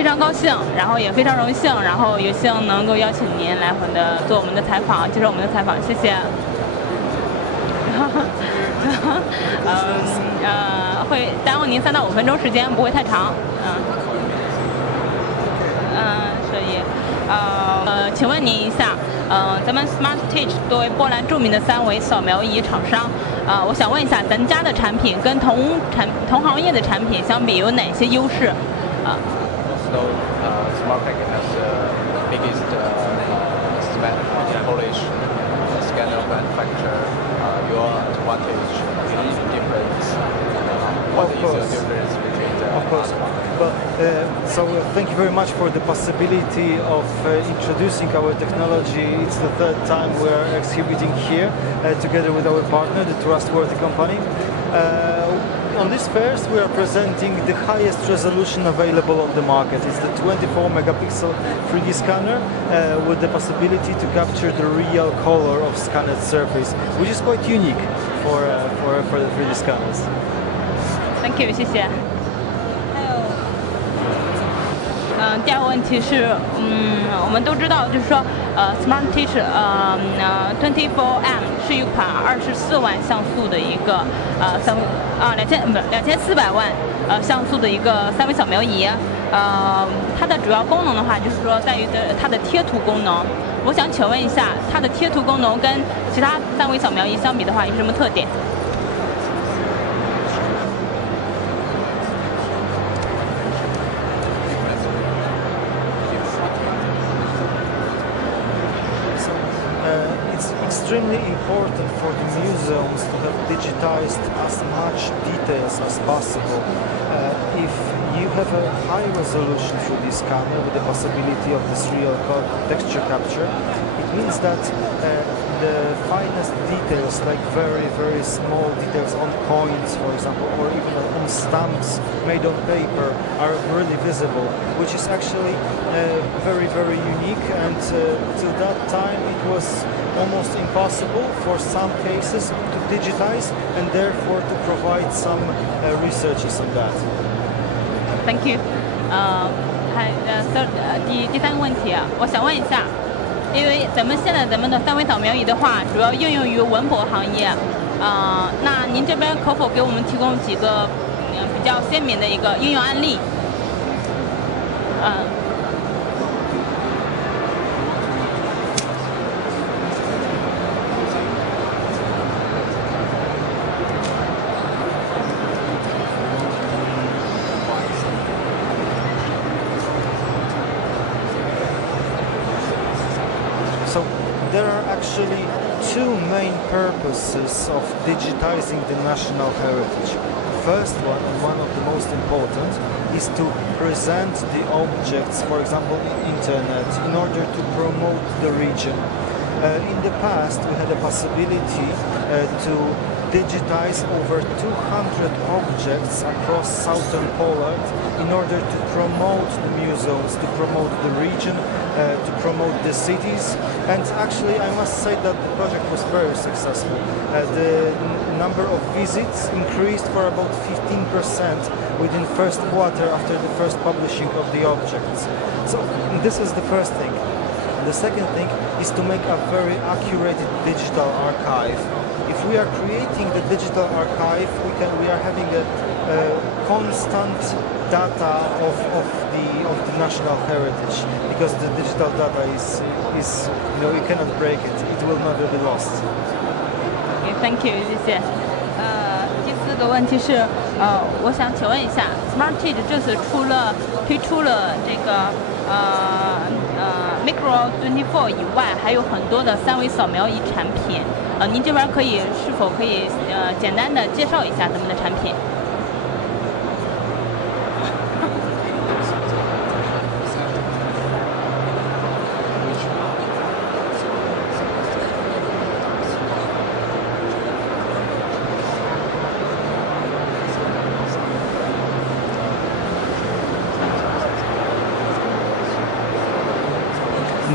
非常高兴，然后也非常荣幸，然后有幸能够邀请您来做我们的采访，接受我们的采访，谢谢。会耽误您3到5分钟时间，不会太长。所以请问您一下，咱们 SMARTTECH 作为波兰著名的3维扫描仪厂商，我想问一下，咱家的产品跟同行业的产品相比有哪些优势SMARTTECH has the biggest Polish scanner manufacturer. Your advantage is different. What is your difference between the Of course. But, thank you very much for the possibility of introducing our technology. It's the 3rd time we are exhibiting here together with our partner, the Trustworthy company. On this first, we are presenting the highest resolution available on the market. It's the 24 megapixel 3D scanner with the possibility to capture the real color of scanned surface, which is quite unique for the 3D scanners. Thank you， 谢谢。第2个问题是，我们都知道，就是说，SMARTTECH 24M 是一款24万像素的一个2400万像素的一个3维扫描仪。它的主要功能的话，就是说在于它的贴图功能。我想请问一下，它的贴图功能跟其他3维扫描仪相比的话，有什么特点？Extremely important for the museums to have digitized as much details as possible. If you have a high resolution 3D scanner with the possibility of this real texture capture, it means that the finest details, like very, very small details on coins, for example, or even on stamps made on paper, are really visible, which is actually very, very unique. And till that time, it was almost impossible for some cases to digitize, and therefore to provide some researches on that. Thank you. 第3个问题，我想问一下，因为咱们的3维扫描仪的话，主要应用于文博行业，那您这边可否给我们提供几个比较鲜明的一个应用案例？So there are actually 2 main purposes of digitizing the national heritage. First one of the most important, is to present the objects, for example, in internet, in order to promote the region. In the past, we had a possibility to digitize over 200 objects across southern Poland in order to promote the museums, to promote the region, to promote the cities. And actually, I must say that the project was very successful. The number of visits increased for about 15% within first quarter after the first publishing of the objects. So this is the first thing. The second thing is to make a very accurate digital archive. If we are creating the digital archive, we are having a constant data of the national heritage, because the digital data is you cannot break it. It will never be lost. Thank you， 谢谢。第4个问题是，我想请问一下 ，SMARTTECH 这次推出了这个Micro 24以外，还有很多的3维扫描仪产品。您这边是否可以简单的介绍一下咱们的产品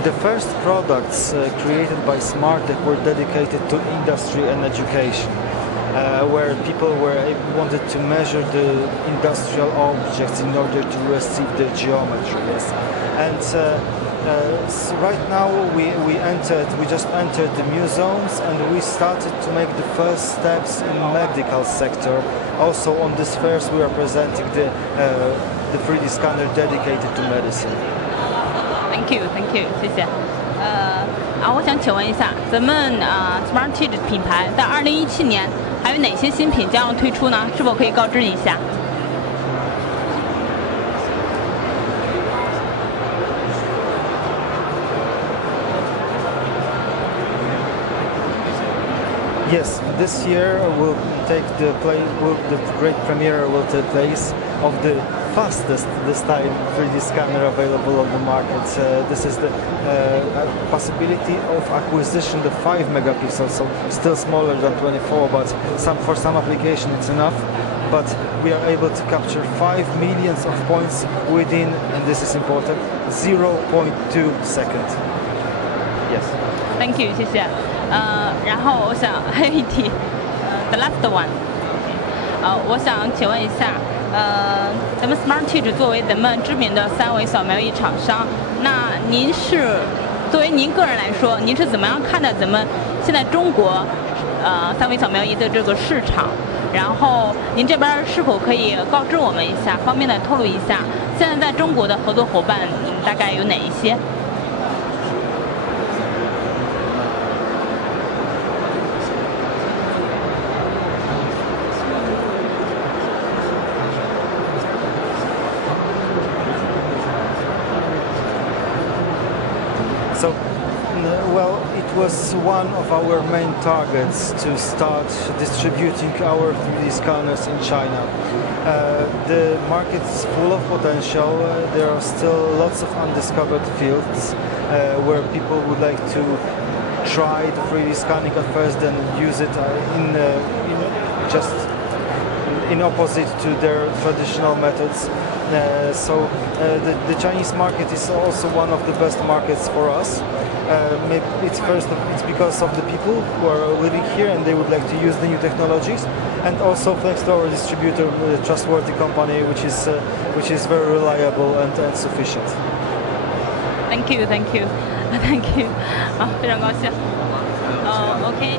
？The first products created by SMARTTECH were dedicated to industry and education. where people wanted to measure the industrial objects in order to receive the geometry. Yes, and so right now we just entered the new zones, and we started to make the first steps in medical sector. Also on this fairs we are presenting the 3D scanner dedicated to medicine. Thank you， 谢谢。我想请问一下，咱们SMARTTECH 品牌在2017年还有哪些新品将要推出呢？是否可以告知一下？ Yes, this year the great premiere will take place of the fastest this time 3D scanner available on the market. This is the possibility of acquisition the 5 megapixels, so still smaller than 24, but for some application it's enough. But we are able to capture 5 millions of points within, and this is important, 0.2 seconds. Yes. Thank you， 谢谢。然后我想还有一题，the last one。我想请问一下，咱们 SMARTTECH 作为咱们知名的3维扫描仪厂商，那您是作为您个人来说，您是怎么样看待咱们现在中国3维扫描仪的这个市场？然后您这边是否可以告知我们一下，方便的透露一下，现在在中国的合作伙伴大概有哪一些？ So, well, it was one of our main targets to start distributing our 3D scanners in China. The market is full of potential. There are still lots of undiscovered fields where people would like to try the 3D scanning at first, then use it just in opposite to their traditional methods. So the Chinese market is also one of the best markets for us. It's because of the people who are living here and they would like to use the new technologies, and also thanks to our distributor, a trustworthy company, which is very reliable and sufficient. Thank you， 非常高兴。OK。